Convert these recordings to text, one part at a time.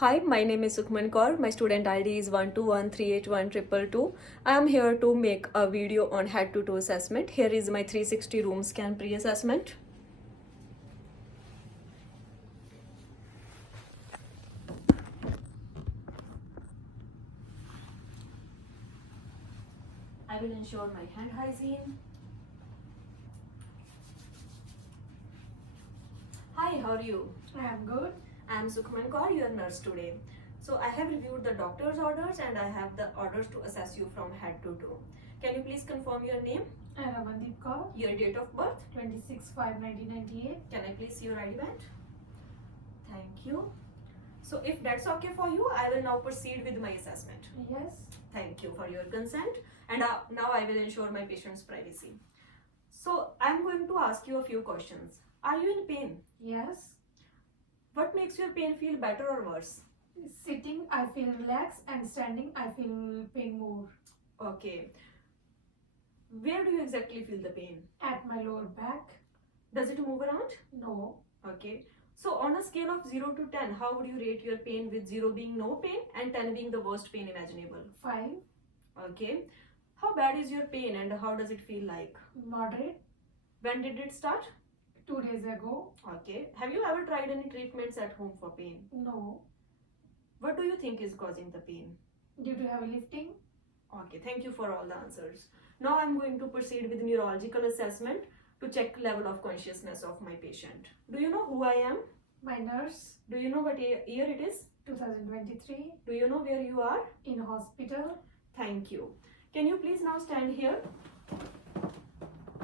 Hi, my name is Sukhman Kaur. My student ID is 121381222. I am here to make a video on head to toe assessment. Here is my 360 room scan pre-assessment. I will ensure my hand hygiene. Hi, how are you? I am good. I am Sukhman Kaur, your nurse today. So I have reviewed the doctor's orders and I have the orders to assess you from head to toe. Can you please confirm your name, I am Amandeep Kaur, your date of birth? 26/5/1998. Can I please see your ID badge? Thank you. So if that's okay for you, I will now proceed with my assessment. Yes. Thank you for your consent. And now I will ensure my patient's privacy. So I'm going to ask you a few questions. Are you in pain? Yes. What makes your pain feel better or worse? Sitting, I feel relaxed, and standing, I feel pain more. Okay. Where do you exactly feel the pain? At my lower back. Does it move around? No. Okay. So on a scale of 0 to 10, how would you rate your pain, with 0 being no pain and 10 being the worst pain imaginable? 5. Okay. How bad is your pain and how does it feel like? Moderate. When did it start? 2 days ago. Okay. Have you ever tried any treatments at home for pain? No. What do you think is causing the pain? Due to heavy lifting. Okay, thank you for all the answers. Now I'm going to proceed with neurological assessment to check level of consciousness of my patient. Do you know who I am? My nurse. Do you know what year it is? 2023. Do you know where you are? In hospital. Thank you. Can you please now stand here?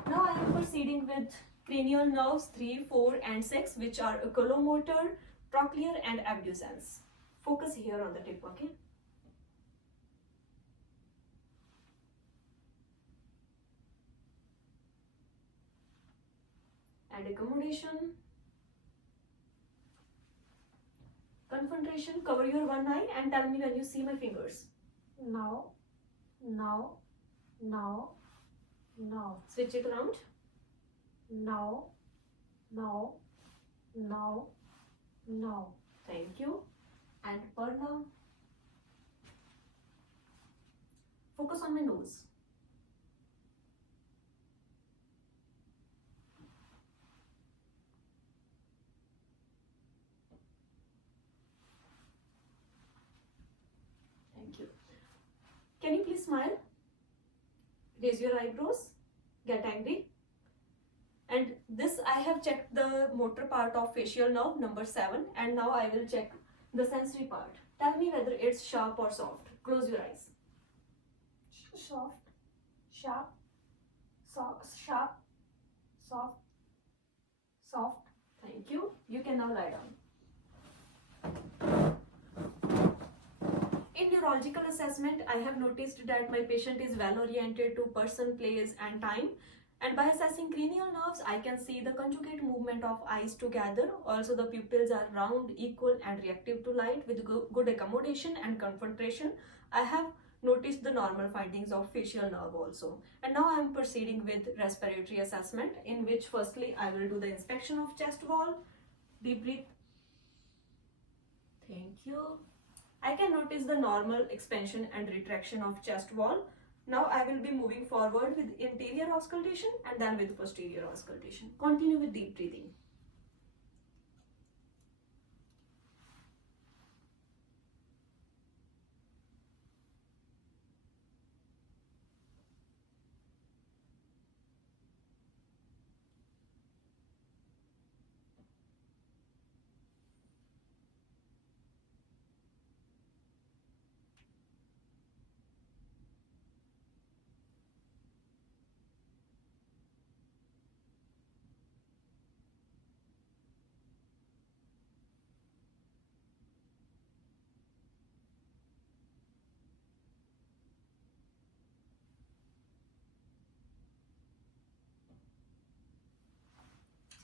Now I am proceeding with cranial nerves 3, 4 and 6, which are oculomotor, trochlear and abducens. Focus here on the tip, okay? And accommodation. Confrontation, cover your one eye and tell me when you see my fingers. Now. Now. Now. Now. Switch it around. Now. Now. Now. Now. Thank you. And Parna. Focus on my nose. Thank you. Can you please smile? Raise your eyebrows. Get angry. And this, I have checked the motor part of facial nerve number 7, and now I will check the sensory part. Tell me whether it's sharp or soft. Close your eyes. Soft. Sharp. Sharp. Soft. Soft. Thank you. You can now lie down. In neurological assessment, I have noticed that my patient is well oriented to person, place and time. And by assessing cranial nerves, I can see the conjugate movement of eyes together. Also, the pupils are round, equal and reactive to light with good accommodation and concentration. I have noticed the normal findings of facial nerve also. And now I am proceeding with respiratory assessment, in which firstly I will do the inspection of chest wall. Deep breath. Thank you. I can notice the normal expansion and retraction of chest wall. Now I will be moving forward with interior auscultation and then with posterior auscultation. Continue with deep breathing.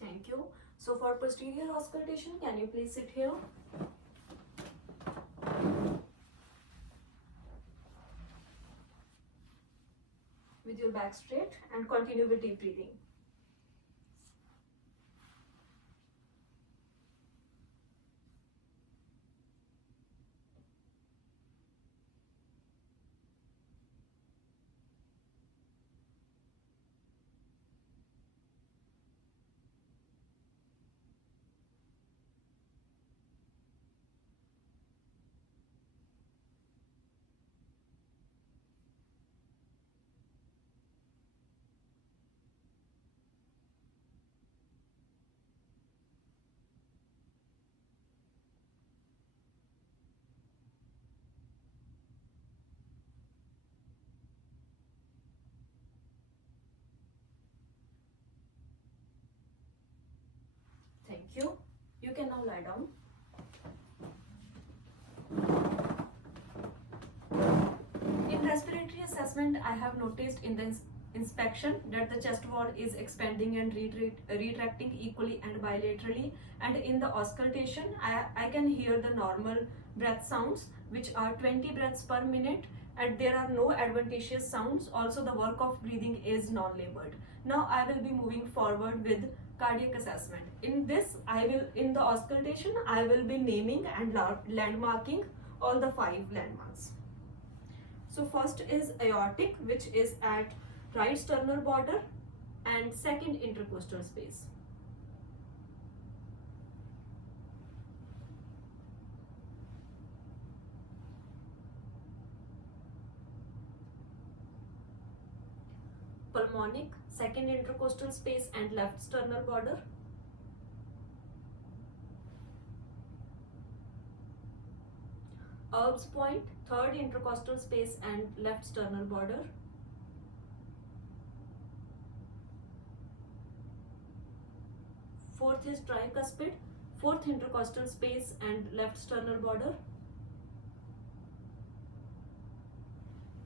Thank you. So for posterior auscultation, can you please sit here? With your back straight and continue with deep breathing. you. You can now lie down. In respiratory assessment, I have noticed in the inspection that the chest wall is expanding and retracting equally and bilaterally, and in the auscultation I can hear the normal breath sounds, which are 20 breaths per minute, and there are no adventitious sounds. Also the work of breathing is non-labored. Now I will be moving forward with cardiac assessment. In this, in the auscultation I will be naming and landmarking all the 5 landmarks. So first is aortic, which is at right sternal border, and second intercostal space. Pulmonic, second intercostal space and left sternal border. Erb's point, third intercostal space and left sternal border. Fourth is tricuspid, fourth intercostal space and left sternal border.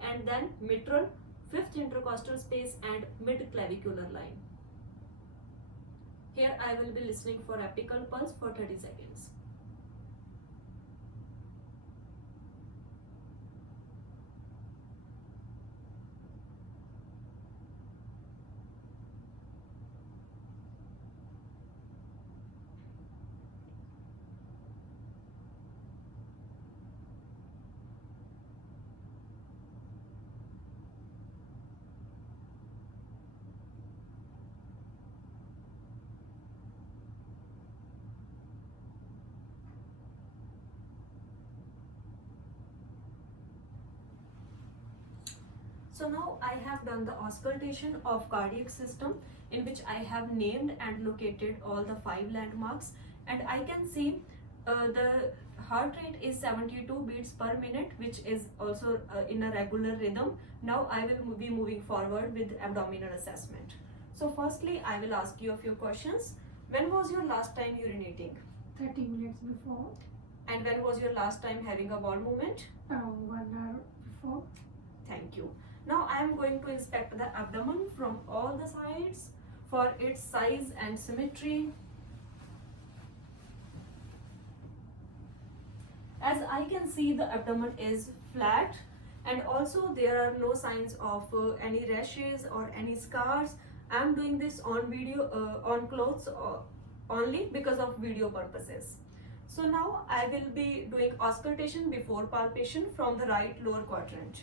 And then mitral, fifth intercostal space and mid-clavicular line. Here I will be listening for apical pulse for 30 seconds. So now I have done the auscultation of cardiac system, in which I have named and located all the 5 landmarks, and I can see the heart rate is 72 beats per minute, which is also in a regular rhythm. Now I will be moving forward with abdominal assessment. So firstly, I will ask you a few questions. When was your last time urinating? 30 minutes before. And when was your last time having a bowel movement? 1 hour before. Thank you. Now I am going to inspect the abdomen from all the sides for its size and symmetry. As I can see, the abdomen is flat, and also there are no signs of any rashes or any scars. I am doing this on video, on clothes only because of video purposes. So now I will be doing auscultation before palpation from the right lower quadrant.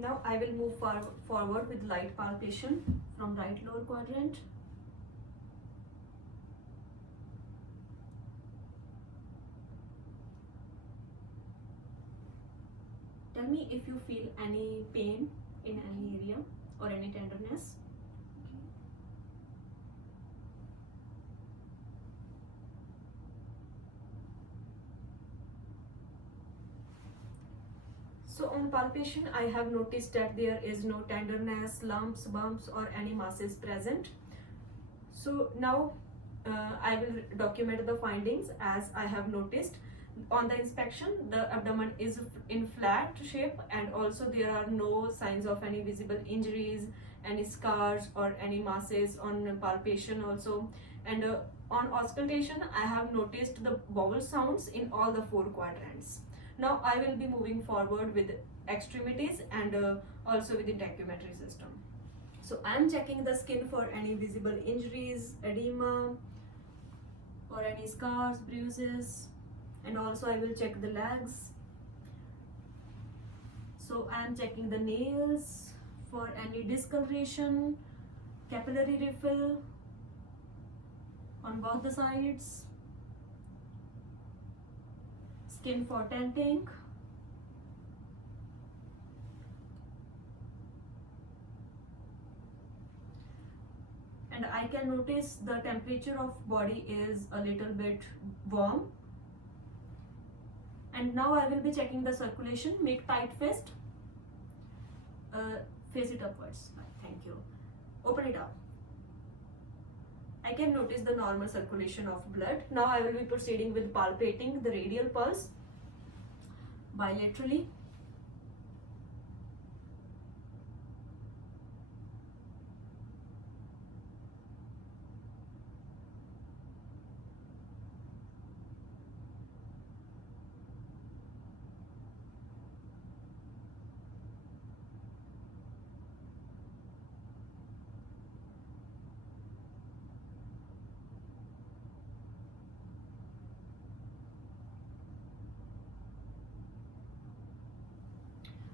Now I will move forward with light palpation from right lower quadrant. Tell me if you feel any pain in any area or any tenderness. So on palpation, I have noticed that there is no tenderness, lumps, bumps or any masses present. So now I will document the findings as I have noticed. On the inspection, the abdomen is in flat shape, and also there are no signs of any visible injuries, any scars or any masses on palpation also. And on auscultation, I have noticed the vowel sounds in all the 4 quadrants. Now I will be moving forward with extremities and also with the tachymetry system. So I am checking the skin for any visible injuries, edema or any scars, bruises, and also I will check the legs. So I am checking the nails for any discoloration, capillary refill on both the sides, skin for tenting, and I can notice the temperature of body is a little bit warm. And now I will be checking the circulation. Make tight fist, face it upwards. Thank you. Open it up. I can notice the normal circulation of blood. Now I will be proceeding with palpating the radial pulse bilaterally.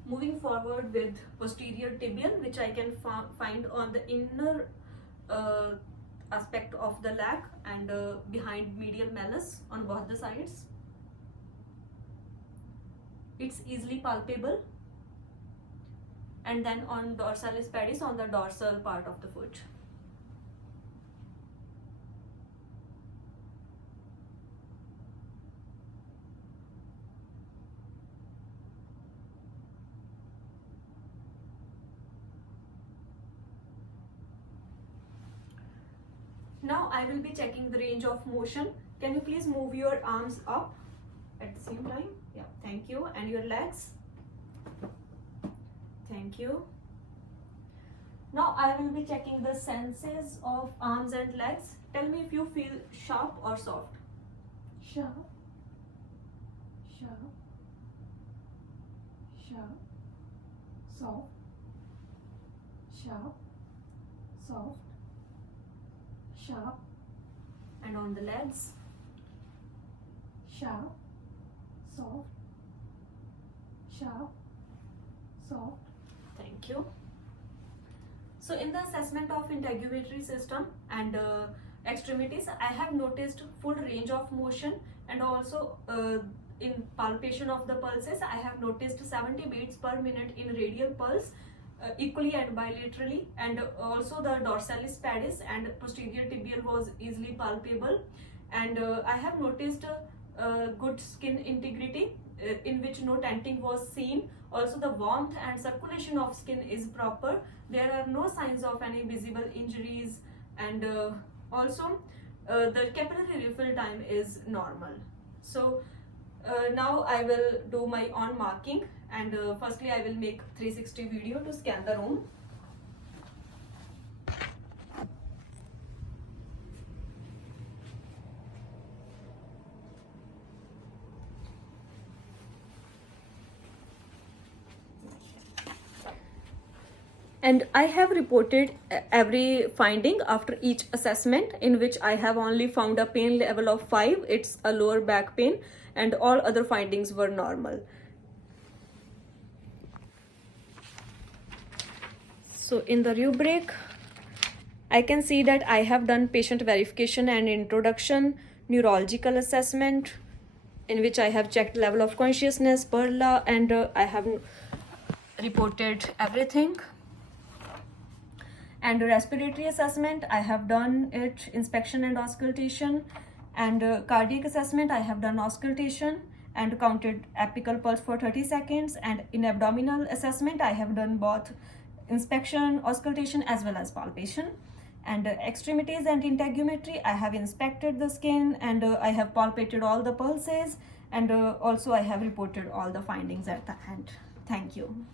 Moving forward with posterior tibial, which I can find on the inner aspect of the leg and behind medial malleus on both the sides. It's easily palpable. And then on dorsalis pedis on the dorsal part of the foot. Now I will be checking the range of motion. Can you please move your arms up at the same time? Yeah, thank you. And your legs. Thank you. Now I will be checking the senses of arms and legs. Tell me if you feel sharp or soft. Sharp, sharp, sharp, soft, sharp, soft, sharp, And on the legs. sharp, soft, sharp, soft. Thank you. So in the assessment of integumentary system and extremities, I have noticed full range of motion, and also in palpation of the pulses, I have noticed 70 beats per minute in radial pulse, equally and bilaterally, and also the dorsalis pedis and posterior tibial was easily palpable, and I have noticed good skin integrity in which no tenting was seen. Also the warmth and circulation of skin is proper. There are no signs of any visible injuries, and also the capillary refill time is normal. So now I will do my on marking, and firstly I will make 360 video to scan the room. And I have reported every finding after each assessment, in which I have only found a pain level of 5. It's a lower back pain, and all other findings were normal. So in the rubric, I can see that I have done patient verification and introduction, neurological assessment, in which I have checked level of consciousness, Perla, and I have reported everything. And respiratory assessment, I have done it, inspection and auscultation, and cardiac assessment, I have done auscultation and counted apical pulse for 30 seconds, and in abdominal assessment, I have done both inspection, auscultation as well as palpation. And extremities and integumentary, I have inspected the skin, and I have palpated all the pulses, and also I have reported all the findings at the end. Thank you.